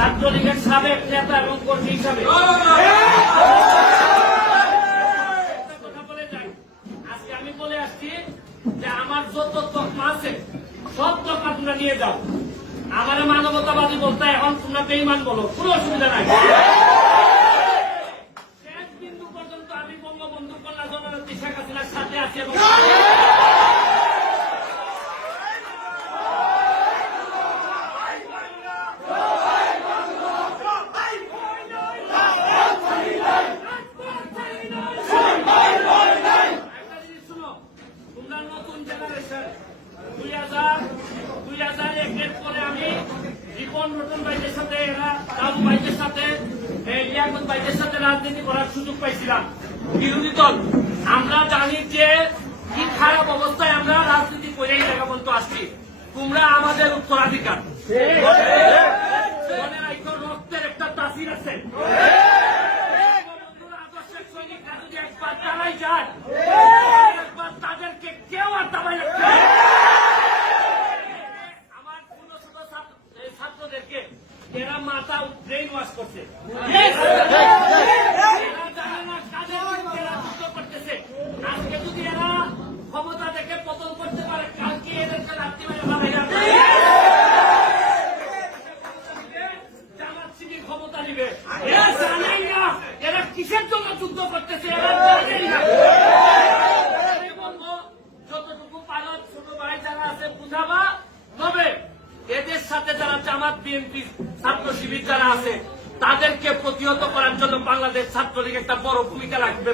ছাত্রলীগের সাবেক নেতা এবং কর্মী হিসাবে কথা বলে যাই। আজকে আমি বলে আসছি যে আমার যত তকমা আছে সব তকমা তোমরা নিয়ে যাও। আমার মানবতাবাদী বলতে এখন তোমরা বেঈমান বলো, কোনো অসুবিধা নাই। শেষ বিন্দু পর্যন্ত আমি বঙ্গবন্ধু কন্যা জননেত্রী শেখ হাসিনার সাথে আছি এবং নতুন জেনারেশন 2001-এর পরে আমি রিপন রতন ভাইদের সাথে দাদু ভাইদের সাথে লিয়াকত ভাইদের সাথে রাজনীতি করার সুযোগ পাইছিলাম। বিরোধী দল আমরা জানি যে কি খারাপ অবস্থায় আমরা রাজনীতি করেই জায়গা পর্যন্ত আসছি। তোমরা আমাদের উত্তরাধিকার, মনে রাখো রক্তের একটা তাসির আছে। আদর্শের সৈনিকরা যদি একবার দাঁড়াই যায়, একবার তাদেরকে কেউ আর দাবাই রাখতে পারে। আমার ছোট ছোট ছাত্রদেরকে এরা মাথা ব্রেইন ওয়াশ করছে, এরা জানে না কাদের বিরুদ্ধে এরা যুদ্ধ করতেছে। আজকে যদি এরা ক্ষমতা থেকে পতন করতে পারে, কালকে এদেরকে রাত্রি জামাত শিবির ক্ষমতা নিবে। এরা জানেই না এরা কিসের জন্য যুদ্ধ করতেছে, এরা জানেই না। যতটুকু পারো ছোট ভাই যারা আছে বুঝাবা, তবে এদের সাথে যারা জামাত বিএনপি ছাত্র শিবির যারা আছে তাদেরকে প্রতিহত করার জন্য বাংলাদেশ ছাত্রলীগ একটা বড় ভূমিকা রাখবে।